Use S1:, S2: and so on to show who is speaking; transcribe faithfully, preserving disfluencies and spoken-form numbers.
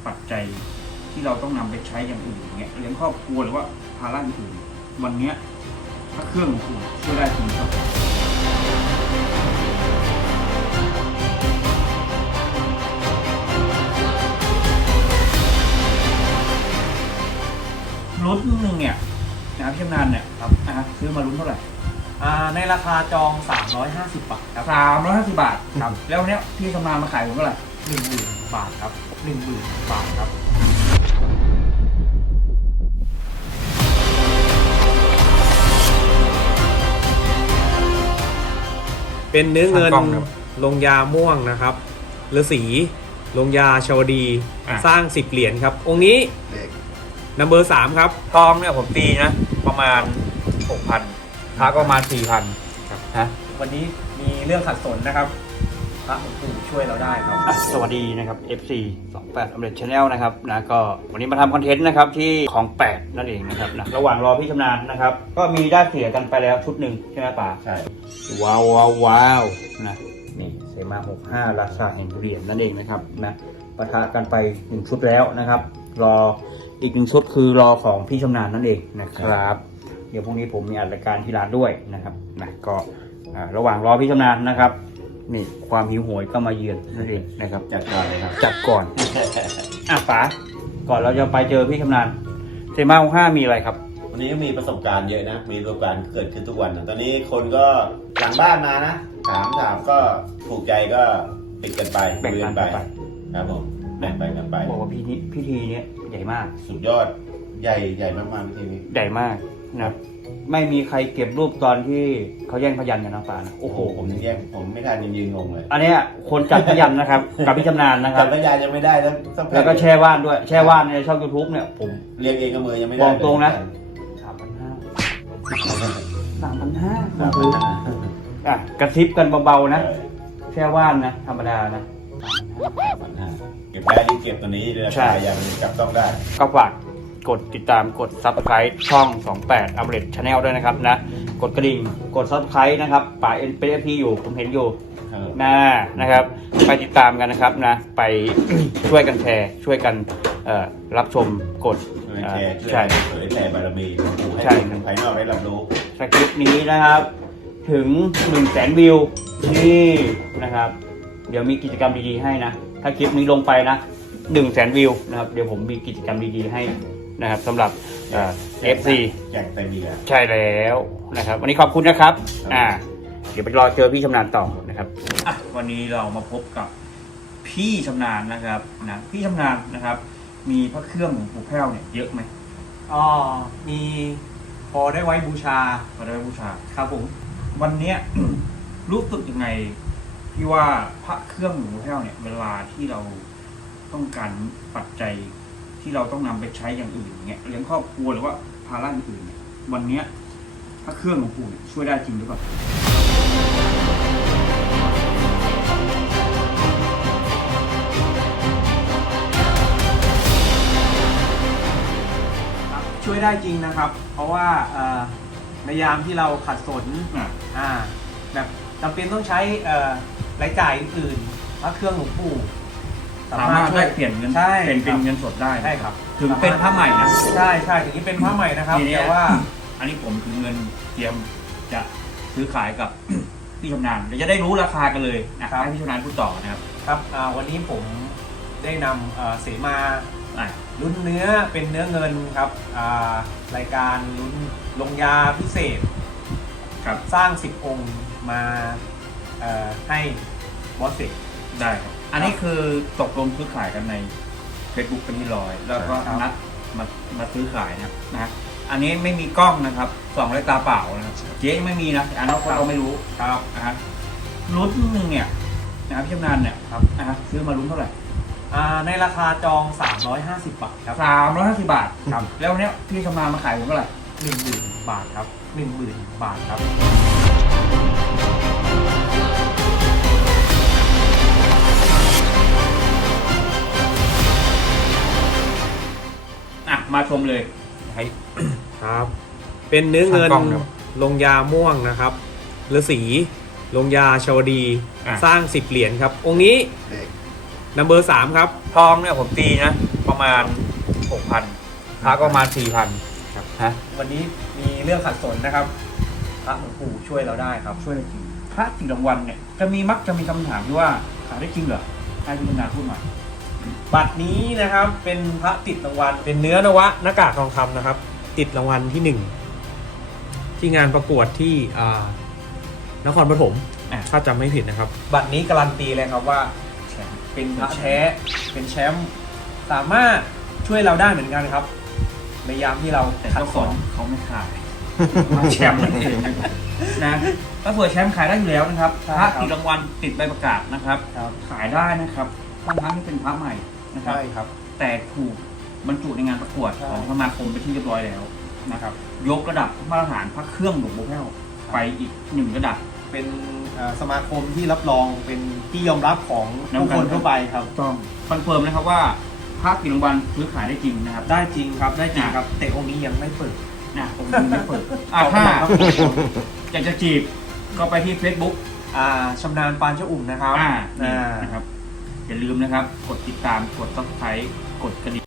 S1: ปัจจัยที่เราต้องนำไปใช้อย่างอื่นอย่างเงี้ยเลี้ยงครอบครัวหรือว่าภาระอื่นวันเนี้ยถ้าเครื่องของคุณช่วยได้จริงครับรุ่นหนึ่งเนี่ยนะครับพี่ชำนาญเนี่ยครับนะฮะซื้อมารุ่นเท่าไหร่
S2: อ่าในราคาจองสามร้อยห้าสิบบาทครับ
S1: สามร้อยห้าสิบบาท
S2: ครับ
S1: แล้วเนี้ยพี่ชำนาญมาขายผมเท่าไหร่
S2: หนึ่งหมื่นบาทครับหนึ่งหมื่นบาทครับ
S3: เป็นเนื้อเงินลงยาม่วงนะครับฤาษีลงยาชวดีสร้างสิบเหรียญครับองค์นี้นัมเบอร์สามครับ
S1: ทองเนี่ยผมตีนะประมาณหกพันพระก็ประมาณสี่พันครับฮะ
S2: วันนี้มีเรื่องขัดสนนะครับพระหลวงปู่ช่วยเราได้ครับ
S1: สวัสดีนะครับ เอฟ ซี สองแปด อมเล็ต Channel นะครับนะก็วันนี้มาทำคอนเทนต์นะครับที่ของแปดนั่นเองนะครับนะระหว่างรอพี่ชำนาญนะครับก็มีได้เสียกันไปแล้วชุดหนึ่งใช่ไหมป่า
S4: ใช่
S1: ว้าวว้าวว้าวนะนี่เสมาหกห้าราชาแห่งเหรียญนั่นเองนะครับนะปะทะกันไปหนึ่งชุดแล้วนะครับรออีกหนึ่งชุดคือรอของพี่ชำนาญนั่นเองนะครับเดี๋ยวพรุ่งนี้ผมมีอัดรายการที่ร้านด้วยนะครับนะก็ระหว่างรอพี่ชำนาญนะครับนี่ความหิวโหยก็มาเยือนนั่นเองนะครับ
S4: จัดก่อนเลยครับ
S1: จัดก่อนอ่ะป๋าก่อนเราจะไปเจอพี่ชำนาญเซมาหกห้ามีอะไรครับ
S4: วันนี้ก็มีประสบการณ์เยอะนะมีประสบการณ์เกิดขึ้นทุกวันนะตอนนี้คนก็หลังบ้านมานะถามถามก็ถูกใจก็ปิดกันไป
S1: แบ่งกันไป
S4: ครับผมแบ่งไปกันไป
S1: บอกว่าพิธีพิธีนี้ใหญ่มาก
S4: สุดยอดใหญ่ใหญ่มากๆพิธีนี้
S1: ใหญ่มากนะไม่มีใครเก็บรูปตอนที่เขาแย่งพยัญชนะนะป๋านะ
S4: โอ้โหผมยังแย่งผมไม่ทันยังยืนงงเลย
S1: อันนี้คนจัดพยัญชนะครับกับพี่ชำนาญนะครับ
S4: จัดพยัญชนะยังไม่ได้แล้ว
S1: แล้วก็แช่ว่านด้วยแช่ว่านในช่อง ยูทูบ เนี่ยผม
S4: เรียนเองกับมือยังไม่ได้
S1: บอกตรงนะสามพันห้าสามพันห้าอ่ะกระซิบกันเบาๆนะแช่ว่านนะธรรมดานะ
S4: เก็บได้ที่เก็บตัวนี้ราคายังจับต้องได้
S1: ก็ฝากกดติดตามกด ซับสไครบ์ ช่อง สองแปด อมเล็ต Channel ด้วยนะครับนะกดกระดิ่งกด ซับสไครบ์ นะครับป่าเอ็นเป็น เอฟ พี อยู่ผมเห็นอยู่นะนะครับไปติดตามกันนะครับนะไป ช่วยกันแชร์ช่วยกันรับชมกด
S4: แชร์ใช่เผยแผ่บารมีให้คนภายนอกได้รับรู้
S1: คลิปนี้นะครับถึง หนึ่งแสน วิวนี่นะครับเดี๋ยวมีกิจกรรมดีๆให้นะถ้าคลิปนี้ลงไปนะ หนึ่งแสน วิวนะครับเดี๋ยวผมมีกิจกรรมดีๆให้นะครับสำหรับ เอฟ ซี
S4: แจกไตเบียร์
S1: ใช่แล้วนะครับวันนี้ขอบคุณนะครับอ่าเดี๋ยวไปรอเจอพี่ชำนาญต่อนะครับอ่ะวันนี้เรามาพบกับพี่ชำนาญนะครับนะพี่ชำนาญนะครับมีพระเครื่องของปู่แพ้วเนี่ยเยอะไหม
S2: อ๋อมีพอได้ไว้บูชา
S1: พอได้ไว้บูชา
S2: ครับผม
S1: วันเนี้ย รู้สึกยังไงที่ว่าพระเครื่องของปู่แพ้วเนี่ยเวลาที่เราต้องการปัจจัยที่เราต้องนำไปใช้อย่างอื่นอย่างเงี้ยเลี้ยงครอบครัวหรือว่าภาระอื่นเนี่ยวันเนี้ยถ้าเครื่องของปู่ช่วยได้จริงหรือเปล่า
S2: ช่วยได้จริงนะครับเพราะว่าในยามที่เราขัดสนอ่าแบบจำเป็นต้องใช้รายจ่ายอื่นพระเครื่องหลวงปู่
S1: สามารถได้เปลี่ยนเงินเป็นเป็นเงินสดได้
S2: ใช่ครับ
S1: ถึงเป็นผ้าใหม่นะ
S2: ใช่ใช่ถึงนี้เป็นผ้าใหม่นะครับแต่ว่า
S1: อันนี้ผมคือเงินเตรียมจะซื้อขายกับพี่ชำนาญเดี๋ยวจะได้รู้ราคากันเลยนะครับให้พี่ชำนาญพูดต่อนะครับ
S2: ครับวันนี้ผมได้นำเสมาลุ้นเนื้อเป็นเนื้อเงินครับรายการลุ้นลงยาพิเศษครับสร้างสิบองค์มาให้บอสเซก
S1: ได้ครับอันนี้คือตกลงซื้อขายกันใน เฟซบุ๊ก เป็นที่ร้อยแล้วก็นัดมามาซื้อขายนะนะอันนี้ไม่มีกล้องนะครับส่องด้วยตาเปล่านะครับเจ๊ไม่มีนะอันนั้นเราไม่รู้ครับนะฮะรุ่นหนึ่งเนี่ยนะครับพี่ชำนาญเนี่ยครับนะฮะซื้อมารุ่นเท่าไหร่
S2: ในราคาจองสามร้อยห้าสิบบาทครับ
S1: สามร้อยห้าสิบบาทครับแล้วเนี้ยพี่ชำนาญมาขายผมเท่าไหร่
S2: หนึ่งหมื่นบาทครับหนึ่งหมื่นบาทครับ
S1: มาชมเลย
S3: ครับเป็นเนื้อเงินลงยาม่วงนะครับฤาษีลงยาชวดีสร้างสิบเหรียญครับองค์นี้นัมเบอร์สามครับ
S1: ทองเนี่ยผมตีนะประมาณหกพันพระก็ประมาณสี่พันครับฮะ
S2: วันนี้มีเรื่องขัดสนนะครับพระหลวงปู่ช่วยเราได้ครับ
S1: ช่วยได้จริงพระติดรางวัลเนี่ยจะมีมักจะมีคำถามที่ว่าขายได้จริงเหรอให้พี่นาพูดหน่อย
S2: บัตรนี้นะครับเป็นพระติดรางวัล
S3: เป็นเนื้อนวะหน้ากากทองคำนะครับ ติดรางวัลที่หนึ่งที่งานประกวดที่อ่านครปฐม
S1: อ่ะ
S3: ถ้าจำไม่ผิดนะครับ
S2: บัตรนี้การันตีเลยครับว่า
S1: แชมป์
S2: เป็นพระแท้เป็นแชมป์สามารถช่วยเราได้เหมือนกันครับในยามที่เรา
S1: แต่
S2: ขัด
S1: เจ้า
S2: ส
S1: ของ
S2: น
S1: เขาไม่ขาย แชมป์นั่นเองนะถ้าสวยแชมป์ขายได้อยู่แล้วนะครับพระติดรางวัลติดใบประกาศนะครับ
S2: ครับ
S1: ขายได้นะครับทั้งทั้งที่เป็นพระใหม่นะครับ
S2: ใช่ครับ
S1: แต่ถูกบรรจุในงานประกวด
S2: ใช่
S1: ของสมาคมไปที่เรียบร้อยแล้วนะครับ ยกระดับมาตรฐานพระเครื่องหลวงปู่แพ้วไปอีกหนึ่งระดับ
S2: เป็นเอ่อสมาคมที่รับรองเป็นที่ยอมรับของผู้คนทั่วไปครับ
S1: ต้องคอนเฟิร์มนะครับว่าพระติดรางวัลซื้อขายได้จริงนะครับ
S2: ได้จริงครับได้จริงครับแต่องค์นี้ยังไม่เปิด
S1: นะผมยังไม่เปิดอ่าถ้าอยากจะจีบก็ไปที่ Facebook
S2: อ่าชำนาญปานเจ้าอุ่มนะครับ
S1: อ่านี่
S2: อ่า
S1: นะครับอย่าลืมนะครับ กดติดตามกด ซับสไครบ์ กดกระดิ่ง